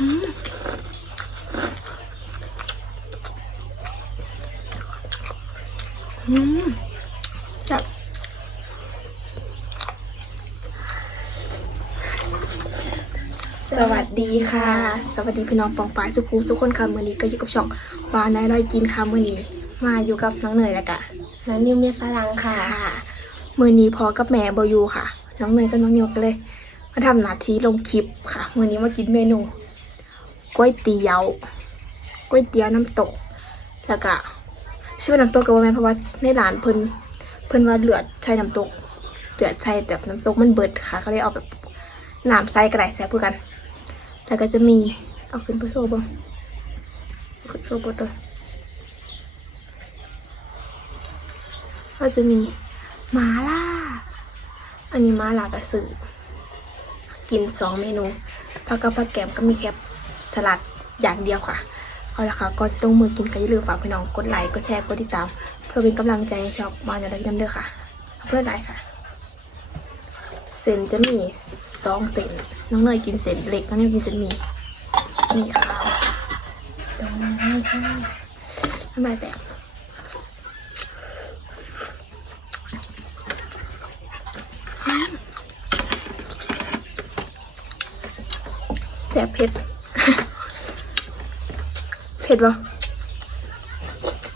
อืมจับสวัสดีค่ะ สวัสดีพี่น้องปองปายสุขูทุกคนค่ะมือนี้ก็อยู่กับช่องวานายลอยกินค่ะมือนี้ มาอยู่กับน้องเนยแล้วกะน้องนิวเมียฝรั่งค่ะค่ะมือนี้พอกับแม่บอยู่ค่ะ น้องเนยกับน้องนิวก็เลย มาทำหน้าที่ลงคลิปค่ะมือนี้มากินเมนู ก๋วยเตี๋ยวก๋วยเตี๋ยวน้ำตก แล้วก็ชื่อว่าน้ำตกกับว่าแม่เพราะว่าในร้านเพิ่นเพิ่นว่าเลือดใช้น้ำตกเลือดใช้แบบน้ำตกมันเบิดค่ะ ก็เลยเอาแบบน้ำใส่กระไรแซ่บเพื่อกัน แล้วก็จะมีเอาขึ้นเพื่อโซ่บ้างขึ้นโซ่บตัวก็จะมีหมาล่า อันนี้หมาล่ากระสือกินสองเมนูผักกับผักแกมก็มีแค่ สลัดอย่างเดียวค่ะ เอาละค่ะก่อนจะลงมือกินก็อย่าลืมฝากพี่น้องกดไลค์กดแชร์กดติดตาม เพื่อเป็นกำลังใจให้ช่องมาอย่างไรน้ำเด้อค่ะเพื่อไลค์ค่ะ เส้นจะมีสองเส้นน้องเนยกินเส้นเล็กน้องเนยกินเส้นหมี่นี่ค่ะตรงนี้ค่ะทำไมแบบแสบเผ็ด ผ็ดปะ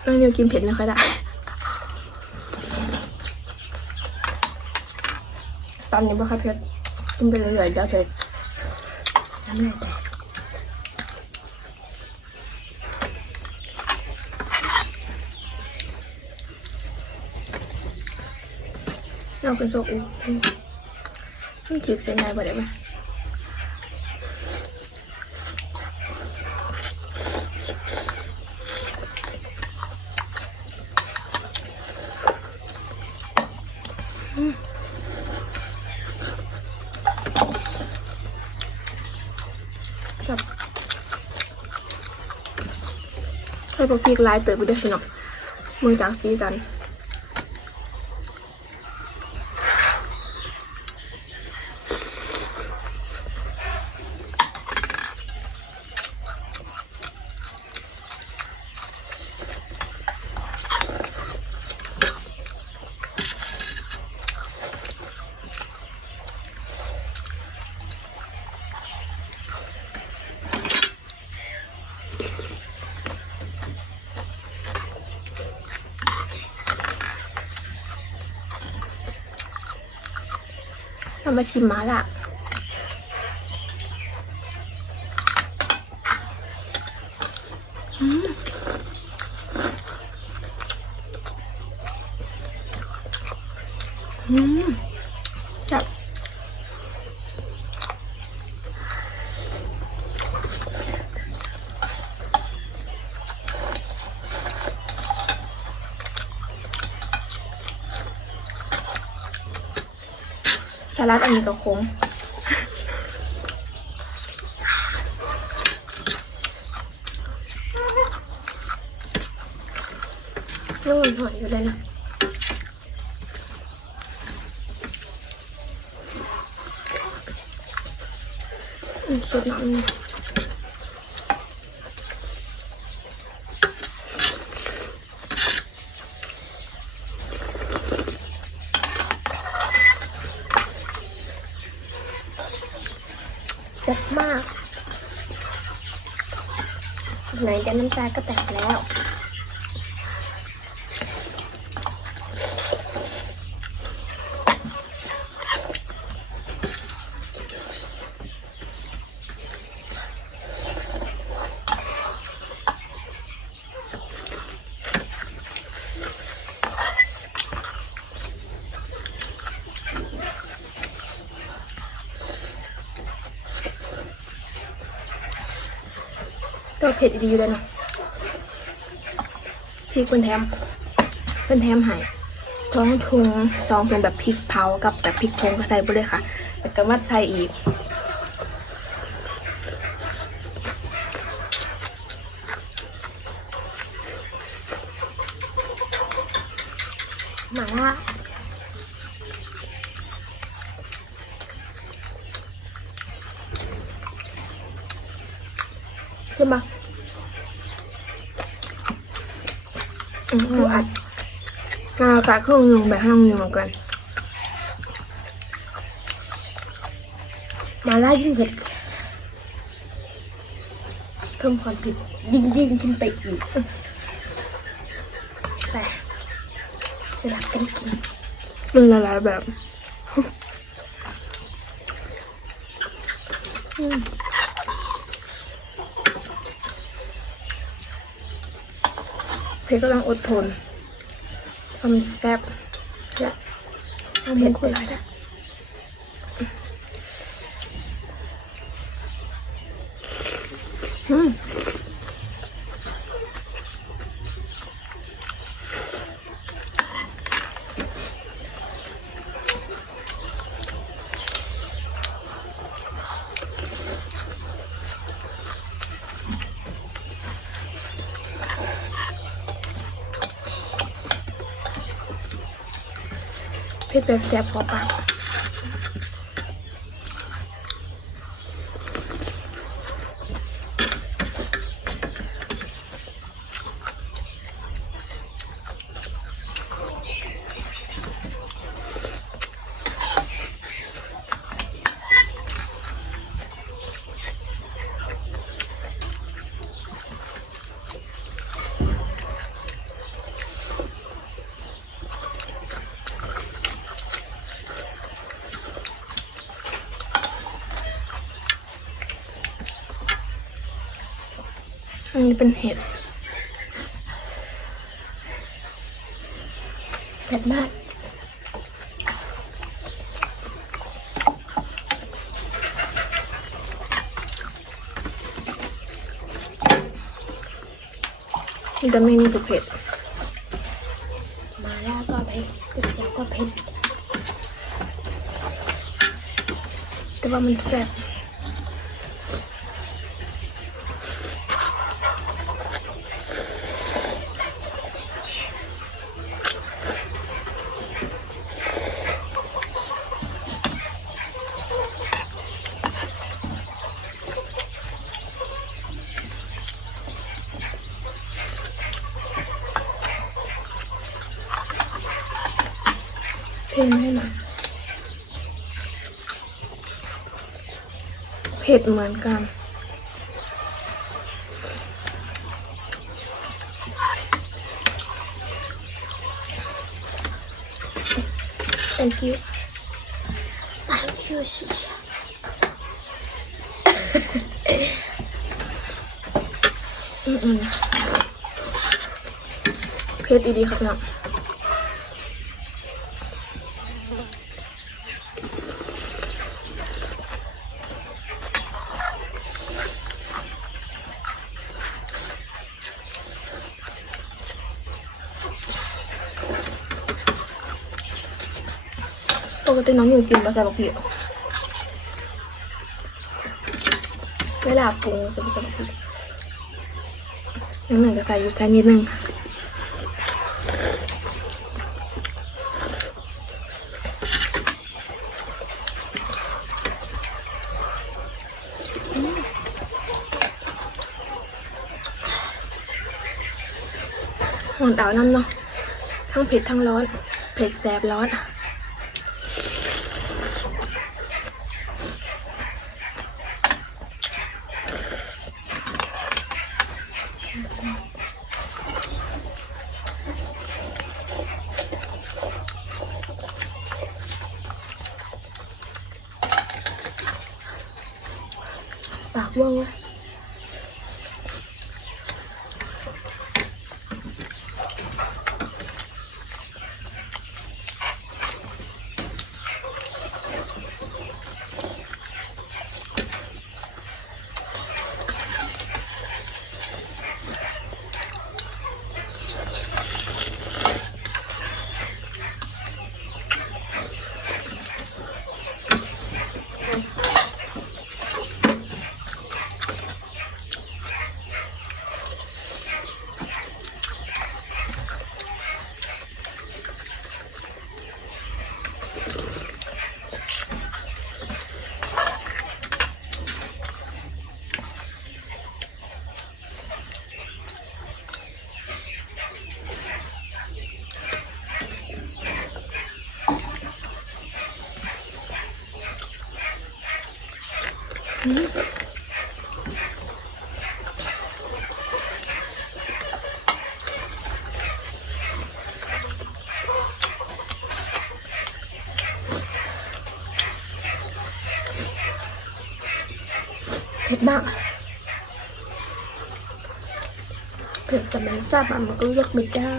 น้องนิวกินเผ็ดไม่ค่อยได้ ตอนนี้บ่ค่อยเผ็ดกินไปเรื่อยๆเดี๋ยวเผ็ดน้ำลายแตกเราเป็นโซอูนี่จีบเส้นในบ่ได้ไหม ส่พวกพริกลายเติบไปด้วยพี่น้องมือจากสีสัน มาชิมมาละอืม อืม ลัดอันนี้ก็คงนุ่มันหอยอยู่เลยนะสุดน้ำนี่แซ่บมาก ไหนจะน้ำตาก็แตกแล้ว ตัวเผ็ดดีอยู่เลยเนาะพริกเป็นแถมเป็นแถมใหายสองถุงสองเป็นแบบพริกเผากับแบบพริกพงก็ใส่ไปเลยค่ะแล้วก็มัดใส่อีกหมาล่าใช่ไหม อืมอัดกาครึ่งนึงแบบข้างหนึ่งเหมือนกัน มาล่ายิ่งเผ็ดเพิ่มความผ็ดยิ่งยิ่งขึ้นไปอีกแต่สลับกันกินมันละลายแบบ อืม เพชรกำลังอดทนทำแซ่บและเอามงคลแซ่บอืม เผ็ดแบบแซ่บพอปาก อันนี้เป็นเห็ดเผ็ดมากมันจะไม่มีเผ็ด มาแล่าก็เผ็ดก๋วยเตี๋ยวก็เผ็ด แต่ว่ามันแซ่บ เทให้หน่อยเผ็ดเหมือนกัน thank you ตั้งชื่อสิอืมอืมเผ็ดอีดี ครับพี่น้องปกติน้องอยู่กินมาใส่บักพริกเวลาปรุงใส่บักพริกน้ำหนึ่งจะใส่อยู่ใส่นิดนึงหอนเอาน้ำเนาะทั้งเผ็ดทั้งร้อน เผ็ดแสบร้อนปา ก เลย เผ็ดมากเผ็ดแต่มันแซ่บอะมันก็เลือกไม่ได้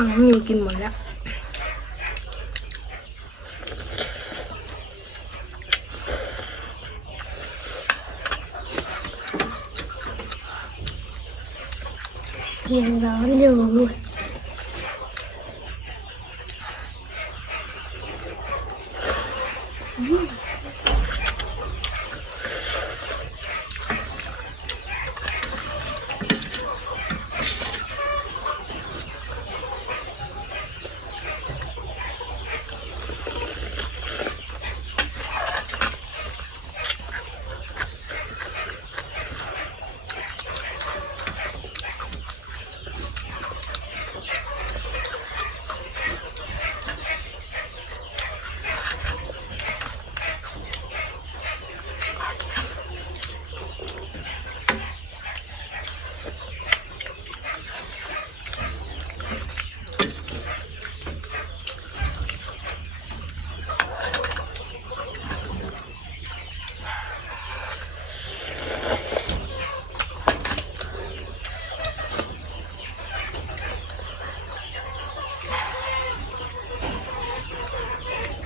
ฟังมิวกินหมดแล้ว ยังร้อนอยู่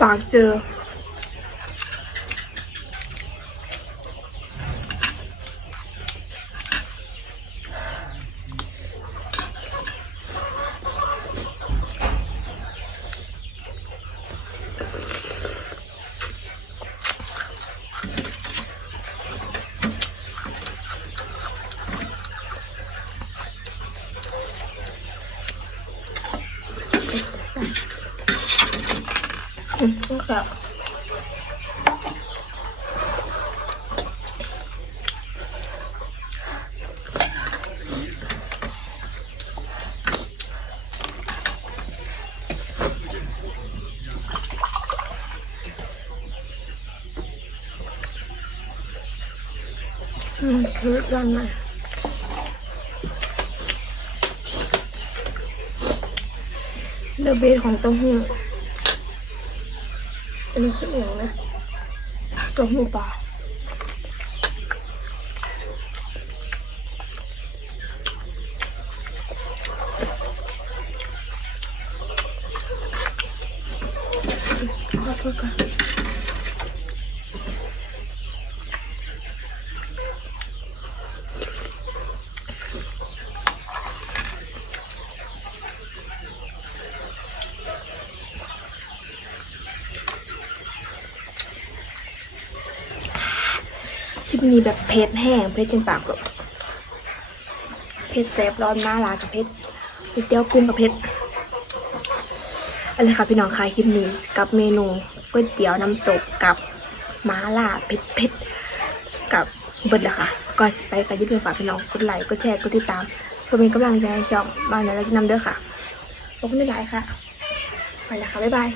ปากเจอ อืมครับอืมคือด้านในเดอะเบสของเต้าหู้ อันนี้คือเหลืองนะตัวหมูป่าขอโทษค่ะค เผ็ดแห้งเผ็ดจนปากแบบเผ็ดแสบร้อนหน้าลากับเผ็ดเผ็ดเตี้ยวกุ้งกับเผ็ดอะไรค่ะพี่น้องคะคลิปนี้กับเมนูก๋วยเตี๋ยวน้ำตกกับม้าล่าเผ็ดเผ็ดกับเบิร์ดนะคะก่อนไปก็อย่าลืมฝากพี่น้องกดไลค์กดแชร์กดติดตามเพื่อเป็นกำลังใจให้ช่องบ้านแล้วกินน้ำเด้อค่ะขอบคุณหลายค่ะไปแล้วค่ะบ๊ายบาย